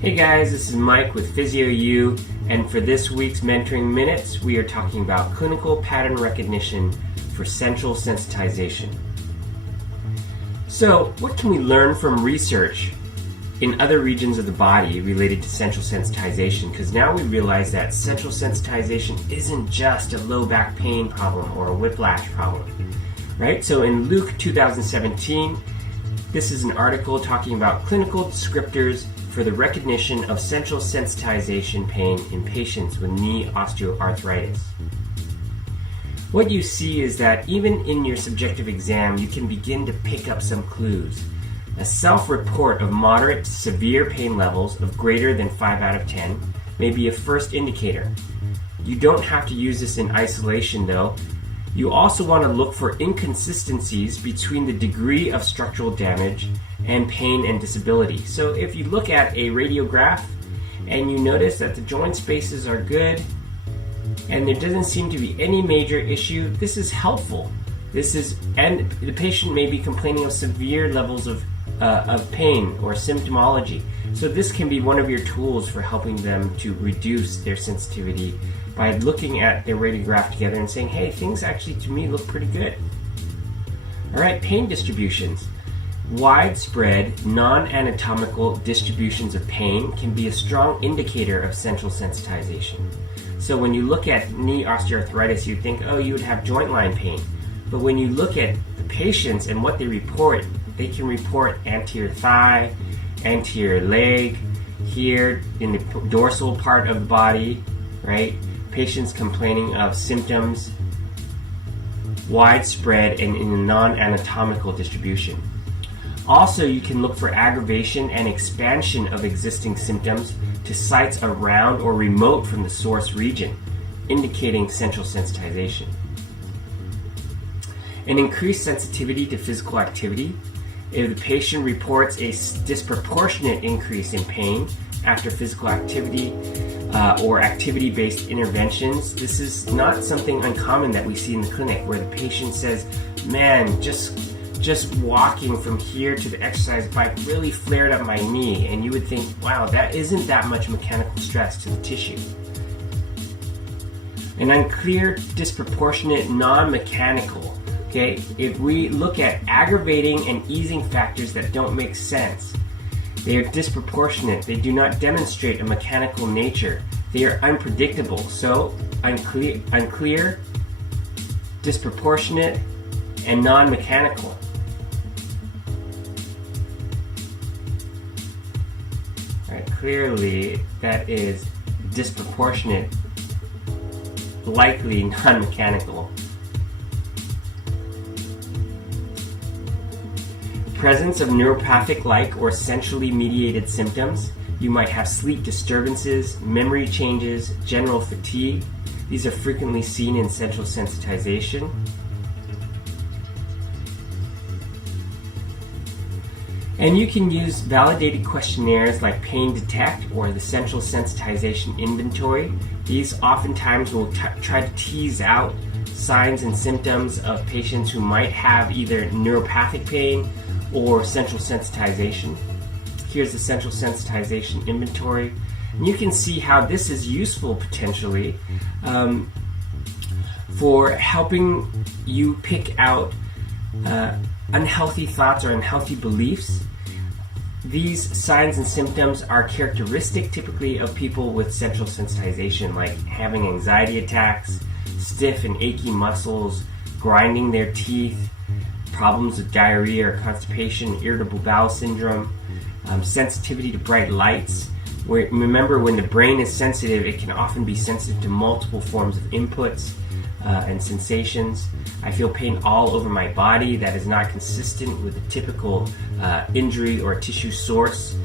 Hey guys, this is Mike with PhysioU, and for this week's Mentoring Minutes, we are talking about clinical pattern recognition for central sensitization. So, what can we learn from research in other regions of the body related to central sensitization? Because now we realize that central sensitization isn't just a low back pain problem or a whiplash problem, right? So in Luke 2017, this is an article talking about clinical descriptors for the recognition of central sensitization pain in patients with knee osteoarthritis. What you see is that even in your subjective exam, you can begin to pick up some clues. A self-report of moderate to severe pain levels of greater than 5 out of 10 may be a first indicator. You don't have to use this in isolation though. You also want to look for inconsistencies between the degree of structural damage and pain and disability. So if you look at a radiograph and you notice that the joint spaces are good and there doesn't seem to be any major issue, this is helpful. And the patient may be complaining of severe levels of pain or symptomology. So this can be one of your tools for helping them to reduce their sensitivity by looking at their radiograph together and saying, hey, things actually to me look pretty good. All right, pain distributions. Widespread, non-anatomical distributions of pain can be a strong indicator of central sensitization. So when you look at knee osteoarthritis, you'd think, oh, you would have joint line pain. But when you look at the patients and what they report, they can report anterior thigh, anterior leg, here in the dorsal part of the body, right? Patients complaining of symptoms, widespread and in a non-anatomical distribution. Also, you can look for aggravation and expansion of existing symptoms to sites around or remote from the source region, indicating central sensitization. An increased sensitivity to physical activity. If the patient reports a disproportionate increase in pain after physical activity or activity-based interventions, this is not something uncommon that we see in the clinic where the patient says, man, just walking from here to the exercise bike really flared up my knee, and you would think, wow, that isn't that much mechanical stress to the tissue. An unclear, disproportionate, non-mechanical. Okay, if we look at aggravating and easing factors that don't make sense, they are disproportionate. They do not demonstrate a mechanical nature. They are unpredictable. So, unclear, disproportionate, and non-mechanical. All right, clearly, that is disproportionate, likely non-mechanical. Presence of neuropathic-like or centrally mediated symptoms. You might have sleep disturbances, memory changes, general fatigue. These are frequently seen in central sensitization. And you can use validated questionnaires like Pain Detect or the Central Sensitization Inventory. These oftentimes will try to tease out signs and symptoms of patients who might have either neuropathic pain or central sensitization. Here's the Central Sensitization Inventory. And you can see how this is useful potentially for helping you pick out unhealthy thoughts or unhealthy beliefs. These signs and symptoms are characteristic typically of people with central sensitization, like having anxiety attacks, stiff and achy muscles, grinding their teeth, problems with diarrhea or constipation, irritable bowel syndrome, sensitivity to bright lights. Remember, when the brain is sensitive, it can often be sensitive to multiple forms of inputs and sensations. I feel pain all over my body that is not consistent with the typical injury or tissue source,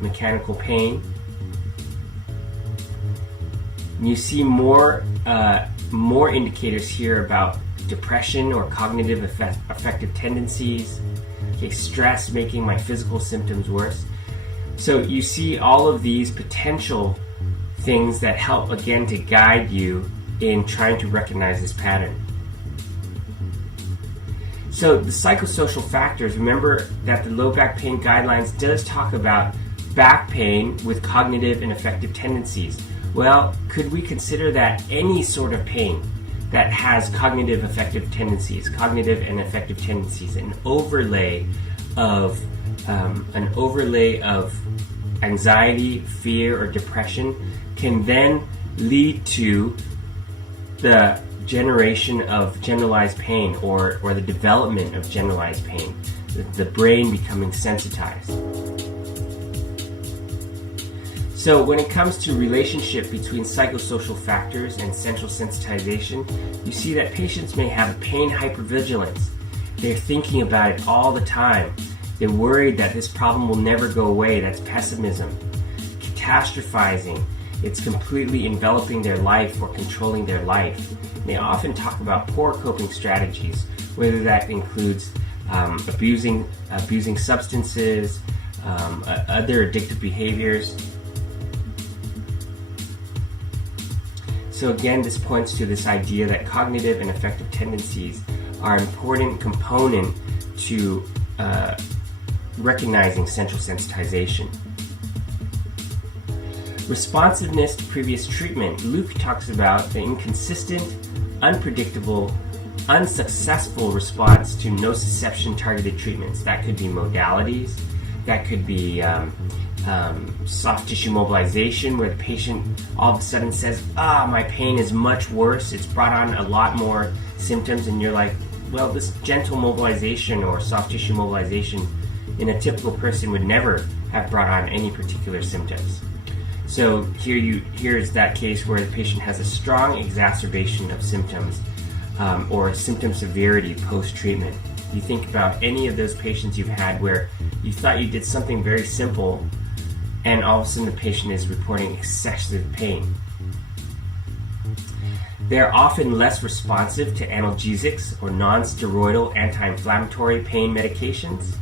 mechanical pain. And you see more indicators here about depression or cognitive affective tendencies, stress making my physical symptoms worse. So you see all of these potential things that help again to guide you in trying to recognize this pattern. So the psychosocial factors, remember that the low back pain guidelines does talk about back pain with cognitive and affective tendencies. Well, could we consider that any sort of pain that has cognitive and affective tendencies, an overlay of anxiety, fear, or depression can then lead to the generation of generalized pain or the development of generalized pain, the brain becoming sensitized. So when it comes to relationship between psychosocial factors and central sensitization, you see that patients may have pain hypervigilance. They're thinking about it all the time. They're worried that this problem will never go away. That's pessimism. Catastrophizing. It's completely enveloping their life or controlling their life. They often talk about poor coping strategies, whether that includes abusing substances, other addictive behaviors. So again, this points to this idea that cognitive and affective tendencies are an important component to recognizing central sensitization. Responsiveness to previous treatment. Luke talks about the inconsistent, unpredictable, unsuccessful response to nociception targeted treatments. That could be modalities, that could be soft tissue mobilization, where the patient all of a sudden says, my pain is much worse, it's brought on a lot more symptoms, and you're like, well, this gentle mobilization or soft tissue mobilization in a typical person would never have brought on any particular symptoms. So here's that case where the patient has a strong exacerbation of symptoms or symptom severity post-treatment. You think about any of those patients you've had where you thought you did something very simple and all of a sudden the patient is reporting excessive pain. They're often less responsive to analgesics or non-steroidal anti-inflammatory pain medications.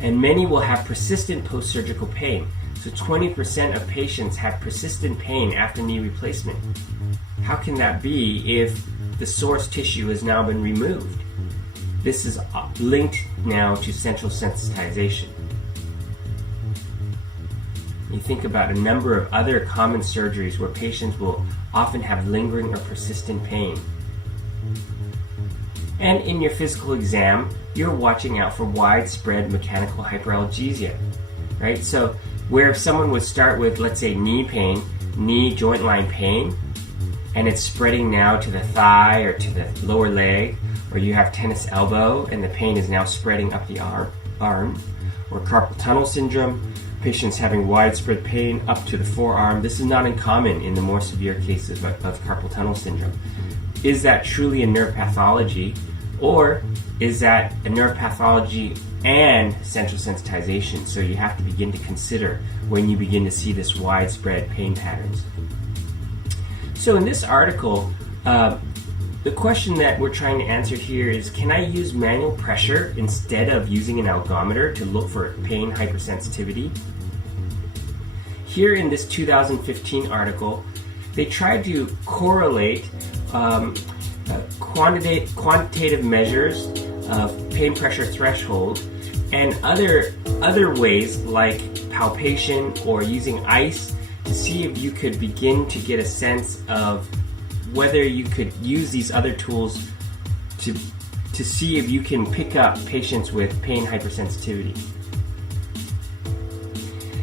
And many will have persistent post-surgical pain. So 20% of patients have persistent pain after knee replacement. How can that be if the source tissue has now been removed? This is linked now to central sensitization. You think about a number of other common surgeries where patients will often have lingering or persistent pain. And in your physical exam, you're watching out for widespread mechanical hyperalgesia, right? So where someone would start with, let's say, knee pain, knee joint line pain, and it's spreading now to the thigh or to the lower leg, or you have tennis elbow and the pain is now spreading up the arm, or carpal tunnel syndrome, patients having widespread pain up to the forearm. This is not uncommon in the more severe cases of carpal tunnel syndrome. Is that truly a nerve pathology, or is that a nerve pathology and central sensitization? So you have to begin to consider when you begin to see this widespread pain patterns. So in this article, the question that we're trying to answer here is, can I use manual pressure instead of using an algometer to look for pain hypersensitivity? Here in this 2015 article, they tried to correlate quantitative measures of pain pressure threshold and other ways like palpation or using ice to see if you could begin to get a sense of whether you could use these other tools to see if you can pick up patients with pain hypersensitivity.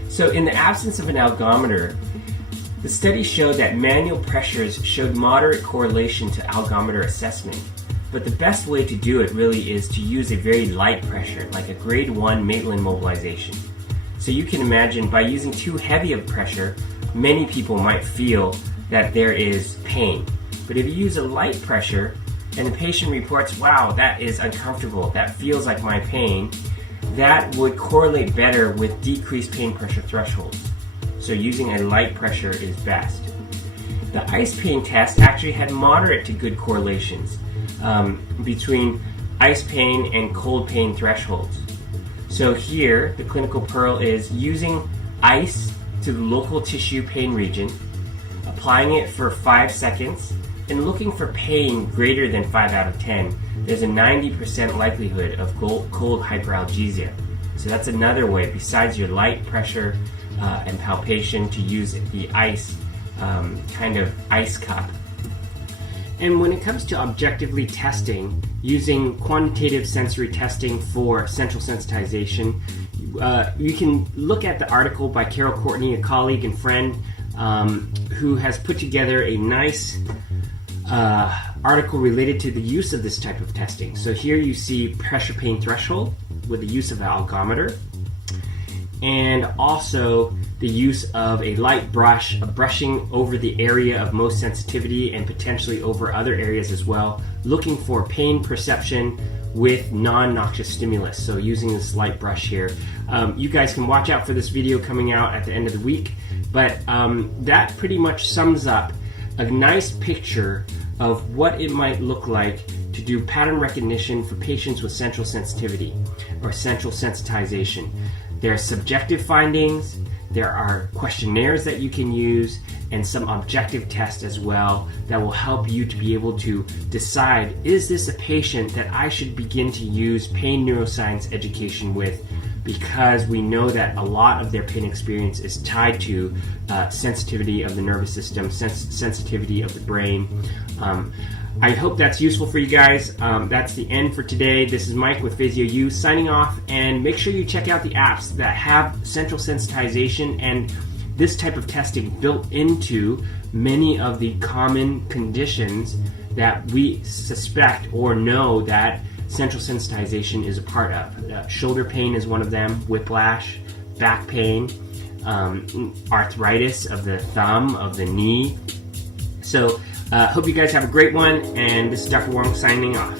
So in the absence of an algometer, the study showed that manual pressures showed moderate correlation to algometer assessment. But the best way to do it really is to use a very light pressure, like a grade 1 Maitland mobilization. So you can imagine by using too heavy of pressure, many people might feel that there is pain. But if you use a light pressure and the patient reports, wow, that is uncomfortable, that feels like my pain, that would correlate better with decreased pain pressure thresholds. So using a light pressure is best. The ice pain test actually had moderate to good correlations between ice pain and cold pain thresholds. So here, the clinical pearl is using ice to the local tissue pain region, applying it for 5 seconds, and looking for pain greater than 5 out of 10. There's a 90% likelihood of cold hyperalgesia. So So that's another way, besides your light pressure and palpation, to use the ice, kind of ice cup. And when it comes to objectively testing, using quantitative sensory testing for central sensitization, you can look at the article by Carol Courtney, a colleague and friend, who has put together a nice article related to the use of this type of testing. So here you see pressure pain threshold with the use of an algometer, and also the use of a light brush, brushing over the area of most sensitivity and potentially over other areas as well, looking for pain perception with non-noxious stimulus. So using this light brush here. You guys can watch out for this video coming out at the end of the week, but that pretty much sums up a nice picture of what it might look like to do pattern recognition for patients with central sensitivity or central sensitization. There are subjective findings, there are questionnaires that you can use, and some objective tests as well that will help you to be able to decide, is this a patient that I should begin to use pain neuroscience education with, because we know that a lot of their pain experience is tied to sensitivity of the nervous system, sensitivity of the brain. I hope that's useful for you guys. That's the end for today. This is Mike with PhysioU signing off, and make sure you check out the apps that have central sensitization and this type of testing built into many of the common conditions that we suspect or know that central sensitization is a part of. Shoulder pain is one of them, whiplash, back pain, arthritis of the thumb, of the knee. So hope you guys have a great one, and this is Dr. Wong signing off.